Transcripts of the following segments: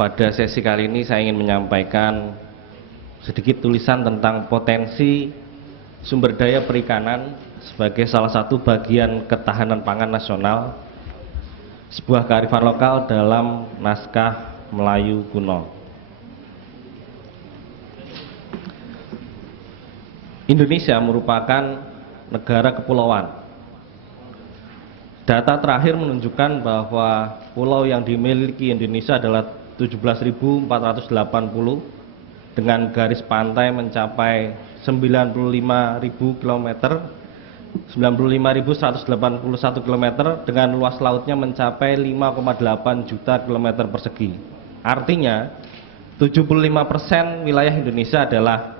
pada sesi kali ini saya ingin menyampaikan sedikit tulisan tentang potensi sumber daya perikanan sebagai salah satu bagian ketahanan pangan nasional, sebuah kearifan lokal dalam naskah Melayu kuno. Indonesia merupakan negara kepulauan. Data terakhir menunjukkan bahwa pulau yang dimiliki Indonesia adalah 17.480 dengan garis pantai mencapai 95.000 km, 95.181 km dengan luas lautnya mencapai 5,8 juta km persegi. Artinya 75% wilayah Indonesia adalah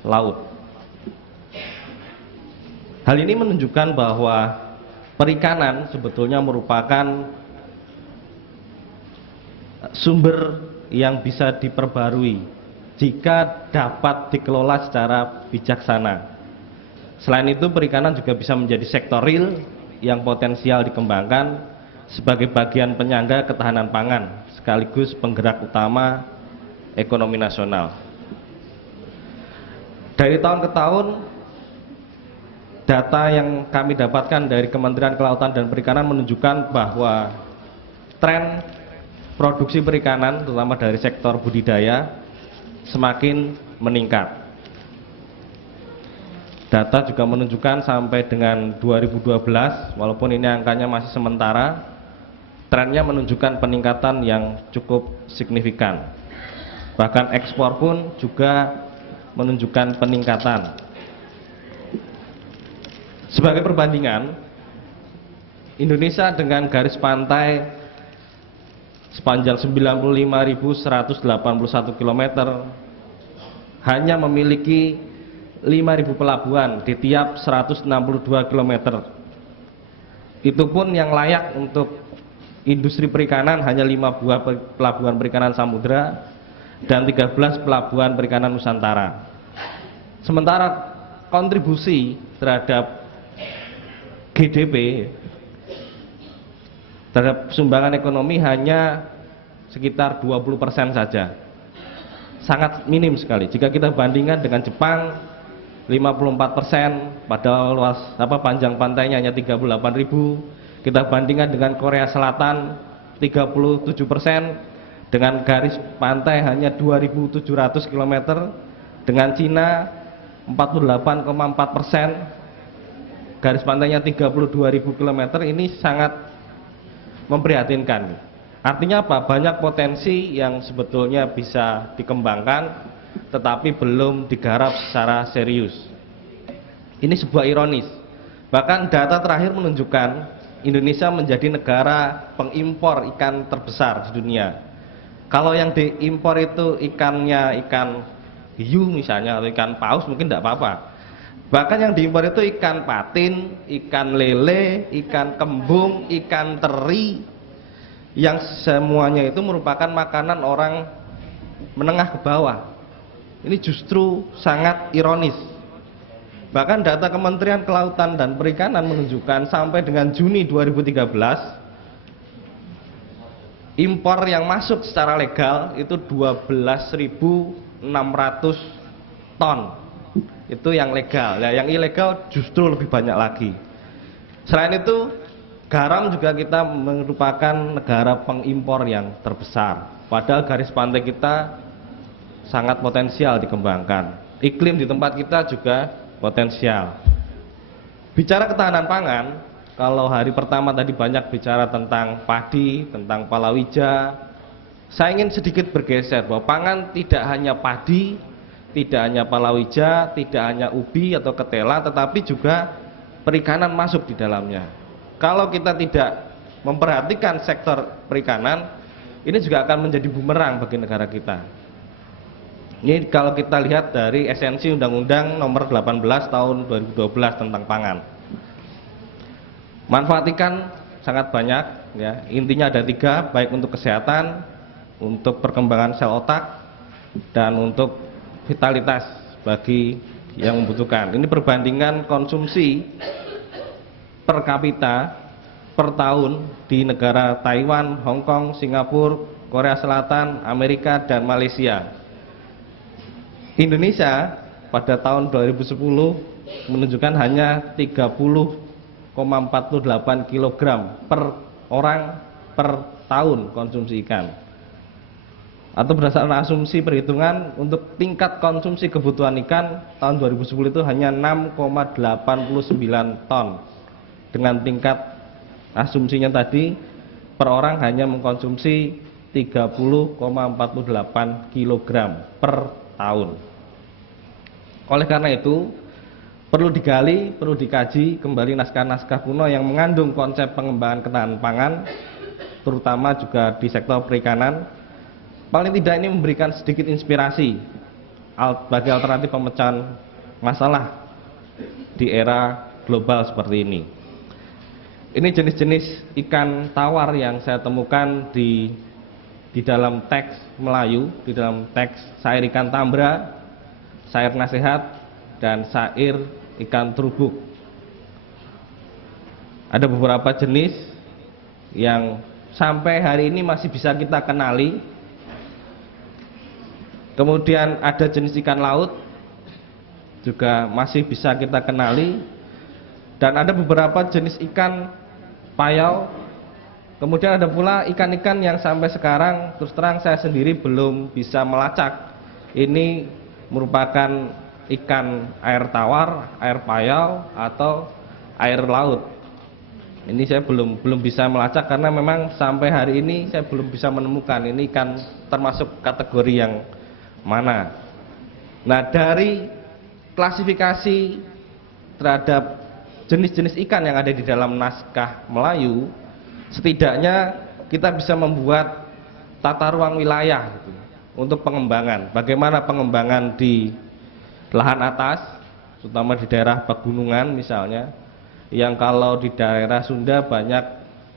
laut. Hal ini menunjukkan bahwa perikanan sebetulnya merupakan sumber yang bisa diperbarui jika dapat dikelola secara bijaksana. Selain itu, perikanan juga bisa menjadi sektor real yang potensial dikembangkan sebagai bagian penyangga ketahanan pangan sekaligus penggerak utama ekonomi nasional. Dari tahun ke tahun, data yang kami dapatkan dari Kementerian Kelautan dan Perikanan menunjukkan bahwa tren produksi perikanan, terutama dari sektor budidaya, semakin meningkat. Data juga menunjukkan sampai dengan 2012, walaupun ini angkanya masih sementara, trennya menunjukkan peningkatan yang cukup signifikan. Bahkan ekspor pun juga menunjukkan peningkatan. Sebagai perbandingan, Indonesia dengan garis pantai sepanjang 95.181 km hanya memiliki 5.000 pelabuhan di tiap 162 km. Itu pun yang layak untuk industri perikanan hanya 5 buah pelabuhan perikanan samudra dan 13 pelabuhan perikanan Nusantara. Sementara kontribusi terhadap GDP, terhadap sumbangan ekonomi hanya sekitar 20% saja. Sangat minim sekali. Jika kita bandingkan dengan Jepang 54%, padahal luas panjang pantainya hanya 38.000. Kita bandingkan dengan Korea Selatan 37%, dengan garis pantai hanya 2.700 km, dengan Cina 48,4%, garis pantainya 32.000 km. Ini sangat memprihatinkan. Artinya apa? Banyak potensi yang sebetulnya bisa dikembangkan tetapi belum digarap secara serius. Ini sebuah ironis. Bahkan data terakhir menunjukkan Indonesia menjadi negara pengimpor ikan terbesar di dunia. Kalau yang diimpor itu ikannya ikan hiu misalnya, atau ikan paus mungkin tidak apa-apa. Bahkan yang diimpor itu ikan patin, ikan lele, ikan kembung, ikan teri, yang semuanya itu merupakan makanan orang menengah ke bawah. Ini justru sangat ironis. Bahkan data Kementerian Kelautan dan Perikanan menunjukkan sampai dengan Juni 2013 impor yang masuk secara legal itu 12.600 ton. Itu yang legal. Nah, yang ilegal justru lebih banyak lagi. Selain itu, garam juga kita merupakan negara pengimpor yang terbesar. Padahal garis pantai kita sangat potensial dikembangkan. Iklim di tempat kita juga potensial. Bicara ketahanan pangan, kalau hari pertama tadi banyak bicara tentang padi, tentang palawija, saya ingin sedikit bergeser bahwa pangan tidak hanya padi, tidak hanya palawija, tidak hanya ubi atau ketela, tetapi juga perikanan masuk di dalamnya. Kalau kita tidak memperhatikan sektor perikanan, ini juga akan menjadi bumerang bagi negara kita. Ini kalau kita lihat dari esensi Undang-Undang Nomor 18 Tahun 2012 tentang pangan. Manfaat ikan sangat banyak, ya. Intinya ada 3, baik untuk kesehatan, untuk perkembangan sel otak, dan untuk vitalitas bagi yang membutuhkan. Ini perbandingan konsumsi per kapita per tahun di negara Taiwan, Hong Kong, Singapura, Korea Selatan, Amerika, dan Malaysia. Indonesia pada tahun 2010 menunjukkan hanya 30,48 kg per orang per tahun konsumsi ikan. Atau berdasarkan asumsi perhitungan untuk tingkat konsumsi kebutuhan ikan tahun 2010 itu hanya 6,89 ton. Dengan tingkat asumsinya tadi per orang hanya mengkonsumsi 30,48 kg per tahun. Oleh karena itu, perlu digali, perlu dikaji kembali naskah-naskah kuno yang mengandung konsep pengembangan ketahanan pangan, terutama juga di sektor perikanan. Paling tidak ini memberikan sedikit inspirasi bagi alternatif pemecahan masalah di era global seperti ini. Ini jenis-jenis ikan tawar yang saya temukan di dalam teks Melayu, di dalam teks Sair Ikan Tambra, Sair Nasihat, dan Sair Ikan Trubuk. Ada beberapa jenis yang sampai hari ini masih bisa kita kenali. Kemudian ada jenis ikan laut juga masih bisa kita kenali. Dan ada beberapa jenis ikan payau. Kemudian ada pula ikan-ikan yang sampai sekarang terus terang saya sendiri belum bisa melacak. Ini merupakan ikan air tawar, air payau, atau air laut. Ini saya belum bisa melacak karena memang sampai hari ini saya belum bisa menemukan ini ikan termasuk kategori yang mana. Nah, dari klasifikasi terhadap jenis-jenis ikan yang ada di dalam naskah Melayu, setidaknya kita bisa membuat tata ruang wilayah gitu, untuk pengembangan. Bagaimana pengembangan di lahan atas, terutama di daerah pegunungan misalnya, yang kalau di daerah Sunda banyak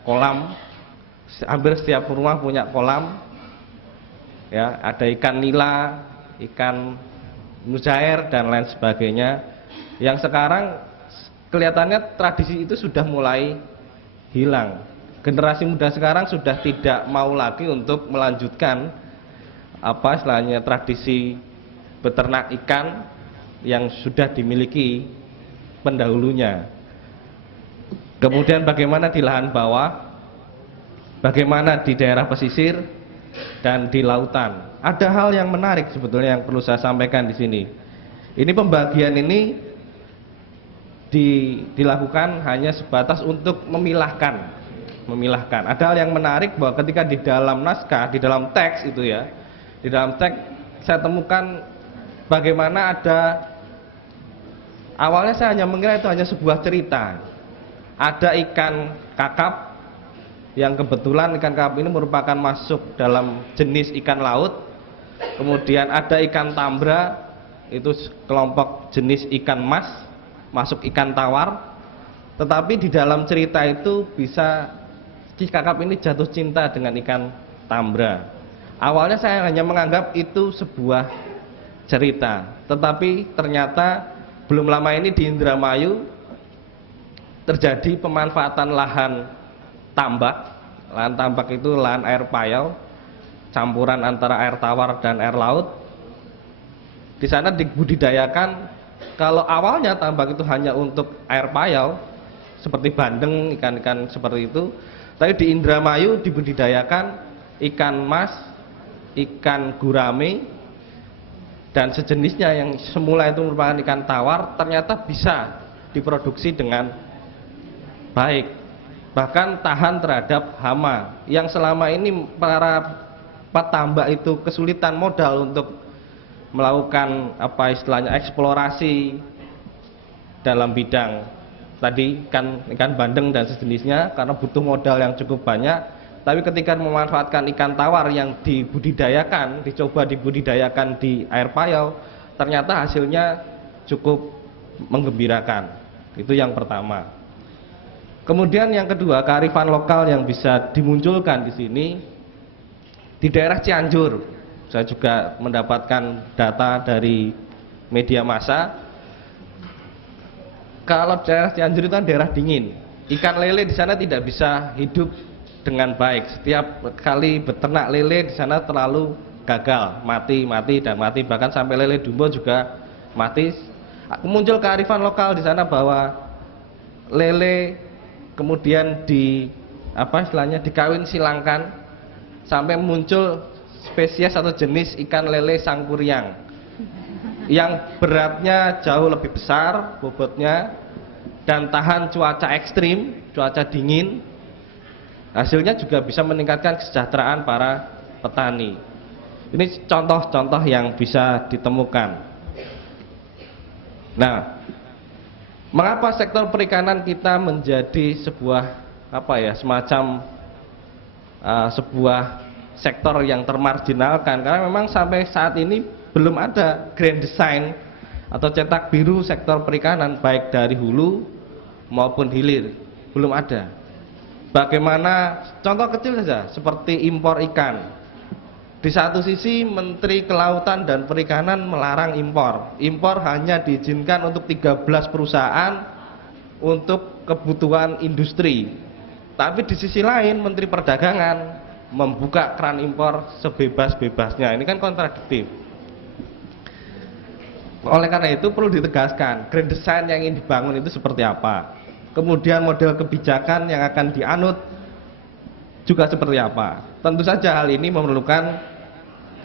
kolam, hampir setiap rumah punya kolam, ya, ada ikan nila, ikan mujair, dan lain sebagainya, yang sekarang kelihatannya tradisi itu sudah mulai hilang. Generasi muda sekarang sudah tidak mau lagi untuk melanjutkan istilahnya tradisi beternak ikan yang sudah dimiliki pendahulunya. Kemudian bagaimana di lahan bawah, bagaimana di daerah pesisir dan di lautan. Ada hal yang menarik sebetulnya yang perlu saya sampaikan di sini. Ini pembagian ini dilakukan hanya sebatas untuk memilahkan. Ada hal yang menarik bahwa ketika di dalam naskah, di dalam teks itu ya, di dalam teks saya temukan bagaimana ada, awalnya saya hanya mengira itu hanya sebuah cerita. Ada ikan kakap yang kebetulan ikan kakap ini merupakan masuk dalam jenis ikan laut. Kemudian ada ikan tambra, itu kelompok jenis ikan mas, masuk ikan tawar. Tetapi di dalam cerita itu bisa si kakap ini jatuh cinta dengan ikan tambra. Awalnya saya hanya menganggap itu sebuah cerita, tetapi ternyata belum lama ini di Indramayu terjadi pemanfaatan lahan tambak. Lahan tambak itu lahan air payau, campuran antara air tawar dan air laut. Di sana dibudidayakan, kalau awalnya tambak itu hanya untuk air payau seperti bandeng, ikan-ikan seperti itu, tapi di Indramayu dibudidayakan ikan mas, ikan gurame, dan sejenisnya yang semula itu merupakan ikan tawar, ternyata bisa diproduksi dengan baik, bahkan tahan terhadap hama yang selama ini para petambak itu kesulitan modal untuk melakukan istilahnya eksplorasi dalam bidang tadi ikan bandeng dan sejenisnya, karena butuh modal yang cukup banyak. Tapi ketika memanfaatkan ikan tawar yang dicoba dibudidayakan di air payau, ternyata hasilnya cukup menggembirakan. Itu yang pertama. Kemudian yang kedua, kearifan lokal yang bisa dimunculkan di sini di daerah Cianjur. Saya juga mendapatkan data dari media massa. Kalau daerah Cianjur itu kan daerah dingin. Ikan lele di sana tidak bisa hidup dengan baik. Setiap kali beternak lele di sana terlalu gagal, mati dan mati, bahkan sampai lele Dumbo juga mati. Muncul kearifan lokal di sana bahwa lele kemudian dikawin silangkan sampai muncul spesies atau jenis ikan lele sangkuriang yang beratnya jauh lebih besar bobotnya dan tahan cuaca ekstrim, cuaca dingin. Hasilnya juga bisa meningkatkan kesejahteraan para petani. Ini contoh-contoh yang bisa ditemukan. Nah, mengapa sektor perikanan kita menjadi semacam sebuah sektor yang termarginalkan? Karena memang sampai saat ini belum ada grand design atau cetak biru sektor perikanan baik dari hulu maupun hilir, belum ada. Bagaimana, contoh kecil saja seperti impor ikan. Di satu sisi Menteri Kelautan dan Perikanan melarang impor. Impor hanya diizinkan untuk 13 perusahaan untuk kebutuhan industri. Tapi di sisi lain Menteri Perdagangan membuka keran impor sebebas-bebasnya. Ini kan kontradiktif. Oleh karena itu perlu ditegaskan grand design yang ingin dibangun itu seperti apa, kemudian model kebijakan yang akan dianut juga seperti apa. Tentu saja hal ini memerlukan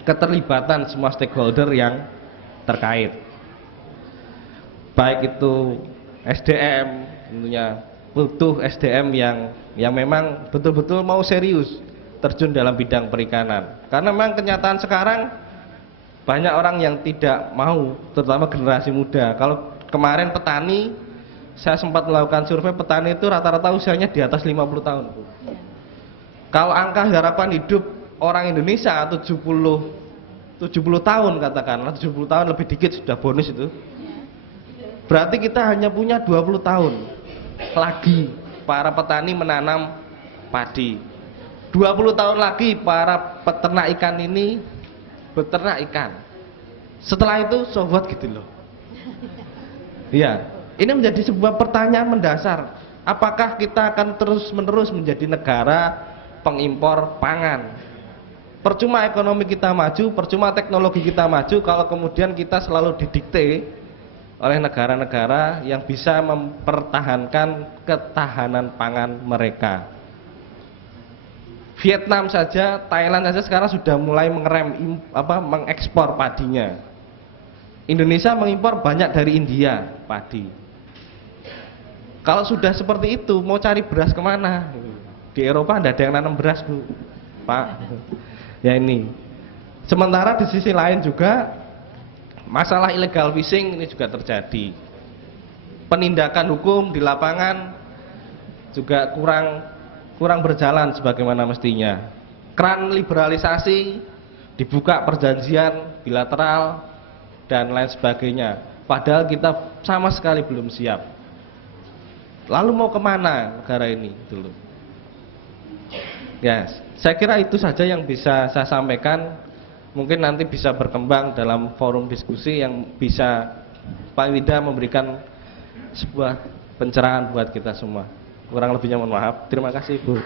keterlibatan semua stakeholder yang terkait, baik itu SDM, tentunya butuh SDM yang memang betul-betul mau serius terjun dalam bidang perikanan. Karena memang kenyataan sekarang banyak orang yang tidak mau, terutama generasi muda. Kalau kemarin petani, saya sempat melakukan survei petani itu rata-rata usianya di atas 50 tahun. Kalau angka harapan hidup orang Indonesia 70 tahun katakanlah, 70 tahun lebih dikit sudah bonus itu. Berarti kita hanya punya 20 tahun lagi para petani menanam padi. 20 tahun lagi para peternak ikan ini beternak ikan. Setelah itu sobat gitu loh. Ya, ini menjadi sebuah pertanyaan mendasar. Apakah kita akan terus-menerus menjadi negara pengimpor pangan? Percuma ekonomi kita maju, percuma teknologi kita maju kalau kemudian kita selalu didikte oleh negara-negara yang bisa mempertahankan ketahanan pangan mereka. Vietnam saja, Thailand saja sekarang sudah mulai mengekspor padinya. Indonesia mengimpor banyak dari India padi. Kalau sudah seperti itu, mau cari beras kemana? Di Eropa tidak ada yang nanam beras, Bu, Pak. Ya ini. Sementara di sisi lain juga masalah illegal fishing ini juga terjadi. Penindakan hukum di lapangan juga kurang berjalan sebagaimana mestinya. Keran liberalisasi dibuka, perjanjian bilateral dan lain sebagainya, padahal kita sama sekali belum siap. Lalu mau kemana negara ini dulu? Ya, saya kira itu saja yang bisa saya sampaikan. Mungkin nanti bisa berkembang dalam forum diskusi yang bisa paling tidak memberikan sebuah pencerahan buat kita semua. Kurang lebihnya mohon maaf. Terima kasih, Bu.